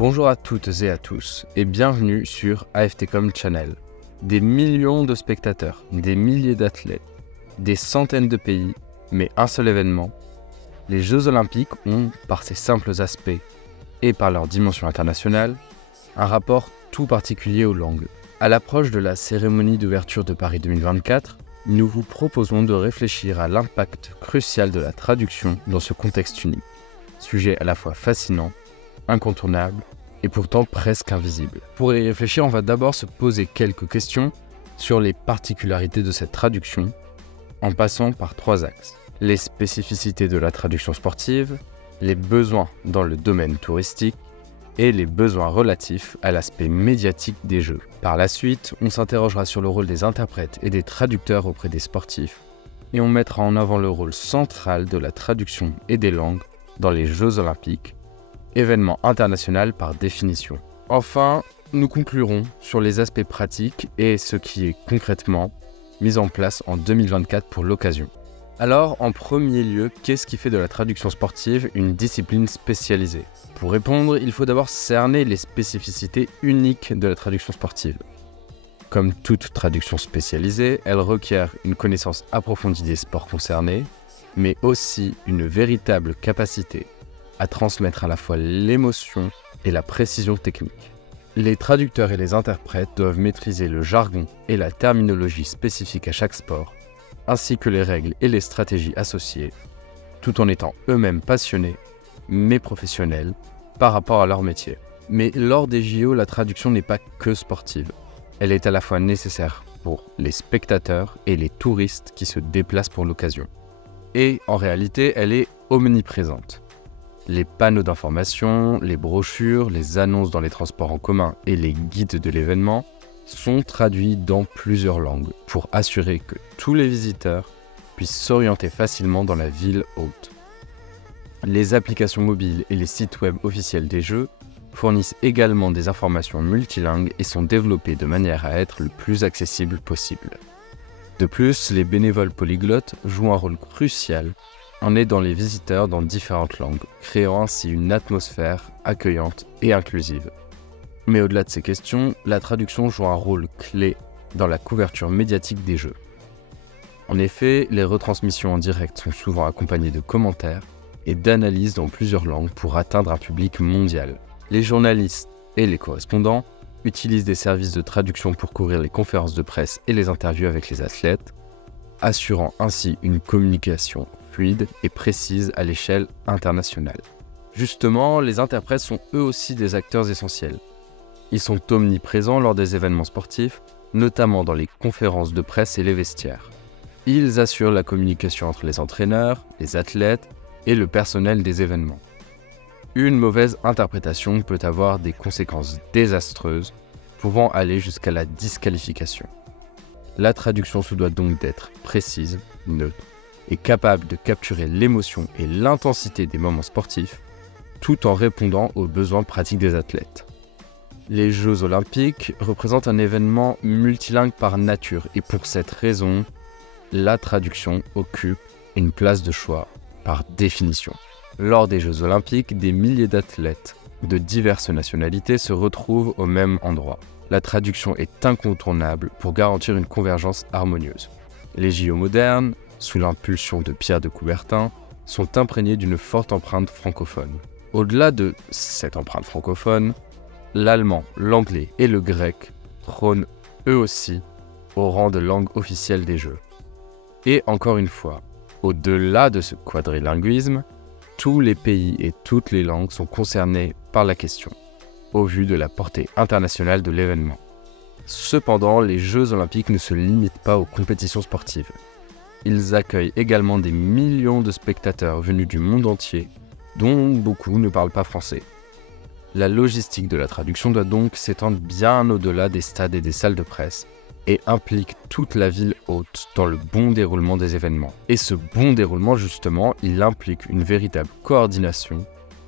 Bonjour à toutes et à tous et bienvenue sur AFTCOM Channel. Des millions de spectateurs, des milliers d'athlètes, des centaines de pays, mais un seul événement. Les Jeux Olympiques ont, par ses simples aspects et par leur dimension internationale, un rapport tout particulier aux langues. À l'approche de la cérémonie d'ouverture de Paris 2024, nous vous proposons de réfléchir à l'impact crucial de la traduction dans ce contexte unique. Sujet à la fois fascinant, incontournable et pourtant presque invisible. Pour y réfléchir, on va d'abord se poser quelques questions sur les particularités de cette traduction, en passant par trois axes. Les spécificités de la traduction sportive, les besoins dans le domaine touristique et les besoins relatifs à l'aspect médiatique des Jeux. Par la suite, on s'interrogera sur le rôle des interprètes et des traducteurs auprès des sportifs, et on mettra en avant le rôle central de la traduction et des langues dans les Jeux Olympiques, événement international par définition. Enfin, nous conclurons sur les aspects pratiques et ce qui est concrètement mis en place en 2024 pour l'occasion. Alors, en premier lieu, qu'est-ce qui fait de la traduction sportive une discipline spécialisée ? Pour répondre, il faut d'abord cerner les spécificités uniques de la traduction sportive. Comme toute traduction spécialisée, elle requiert une connaissance approfondie des sports concernés, mais aussi une véritable capacité à transmettre à la fois l'émotion et la précision technique. Les traducteurs et les interprètes doivent maîtriser le jargon et la terminologie spécifique à chaque sport, ainsi que les règles et les stratégies associées, tout en étant eux-mêmes passionnés, mais professionnels, par rapport à leur métier. Mais lors des JO, la traduction n'est pas que sportive. Elle est à la fois nécessaire pour les spectateurs et les touristes qui se déplacent pour l'occasion. Et en réalité, elle est omniprésente. Les panneaux d'information, les brochures, les annonces dans les transports en commun et les guides de l'événement sont traduits dans plusieurs langues pour assurer que tous les visiteurs puissent s'orienter facilement dans la ville hôte. Les applications mobiles et les sites web officiels des Jeux fournissent également des informations multilingues et sont développés de manière à être le plus accessible possible. De plus, les bénévoles polyglottes jouent un rôle crucial en aidant les visiteurs dans différentes langues, créant ainsi une atmosphère accueillante et inclusive. Mais au-delà de ces questions, la traduction joue un rôle clé dans la couverture médiatique des Jeux. En effet, les retransmissions en direct sont souvent accompagnées de commentaires et d'analyses dans plusieurs langues pour atteindre un public mondial. Les journalistes et les correspondants utilisent des services de traduction pour couvrir les conférences de presse et les interviews avec les athlètes, assurant ainsi une communication fluide et précise à l'échelle internationale. Justement, les interprètes sont eux aussi des acteurs essentiels. Ils sont omniprésents lors des événements sportifs, notamment dans les conférences de presse et les vestiaires. Ils assurent la communication entre les entraîneurs, les athlètes et le personnel des événements. Une mauvaise interprétation peut avoir des conséquences désastreuses, pouvant aller jusqu'à la disqualification. La traduction se doit donc d'être précise, neutre, et capable de capturer l'émotion et l'intensité des moments sportifs, tout en répondant aux besoins pratiques des athlètes. Les Jeux Olympiques représentent un événement multilingue par nature et pour cette raison, la traduction occupe une place de choix par définition. Lors des Jeux Olympiques, des milliers d'athlètes de diverses nationalités se retrouvent au même endroit. La traduction est incontournable pour garantir une convergence harmonieuse. Les JO modernes, sous l'impulsion de Pierre de Coubertin, sont imprégnés d'une forte empreinte francophone. Au-delà de cette empreinte francophone, l'allemand, l'anglais et le grec trônent eux aussi au rang de langue officielle des Jeux. Et encore une fois, au-delà de ce quadrilinguisme, tous les pays et toutes les langues sont concernés par la question, au vu de la portée internationale de l'événement. Cependant, les Jeux Olympiques ne se limitent pas aux compétitions sportives. Ils accueillent également des millions de spectateurs venus du monde entier, dont beaucoup ne parlent pas français. La logistique de la traduction doit donc s'étendre bien au-delà des stades et des salles de presse et implique toute la ville hôte dans le bon déroulement des événements. Et ce bon déroulement, justement, il implique une véritable coordination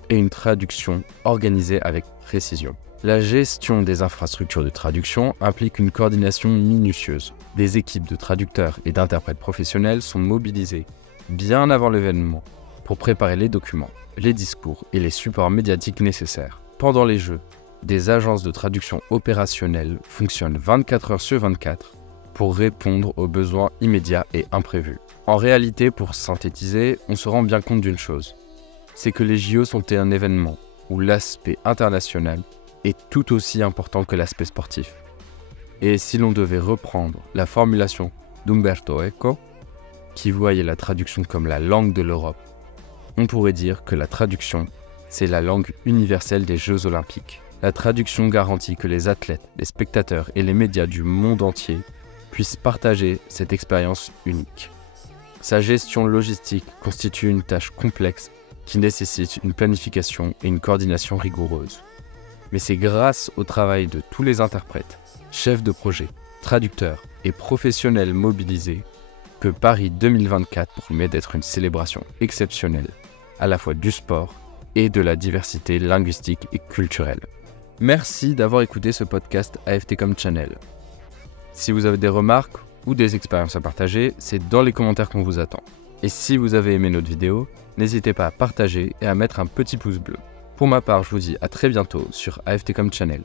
et une traduction organisée avec précision. La gestion des infrastructures de traduction implique une coordination minutieuse. Des équipes de traducteurs et d'interprètes professionnels sont mobilisées bien avant l'événement pour préparer les documents, les discours et les supports médiatiques nécessaires. pendant les Jeux, des agences de traduction opérationnelles fonctionnent 24 heures sur 24 pour répondre aux besoins immédiats et imprévus. En réalité, pour synthétiser, on se rend bien compte d'une chose, c'est que les JO sont un événement où l'aspect international est tout aussi important que l'aspect sportif. Et si l'on devait reprendre la formulation d'Umberto Eco, qui voyait la traduction comme la langue de l'Europe, on pourrait dire que la traduction, c'est la langue universelle des Jeux Olympiques. La traduction garantit que les athlètes, les spectateurs et les médias du monde entier puissent partager cette expérience unique. Sa gestion logistique constitue une tâche complexe qui nécessite une planification et une coordination rigoureuses. Mais c'est grâce au travail de tous les interprètes, chefs de projet, traducteurs et professionnels mobilisés que Paris 2024 promet d'être une célébration exceptionnelle, à la fois du sport et de la diversité linguistique et culturelle. Merci d'avoir écouté ce podcast AFTCOM Channel. Si vous avez des remarques ou des expériences à partager, c'est dans les commentaires qu'on vous attend. Et si vous avez aimé notre vidéo, n'hésitez pas à partager et à mettre un petit pouce bleu. Pour ma part, je vous dis à très bientôt sur AFTCOM Channel.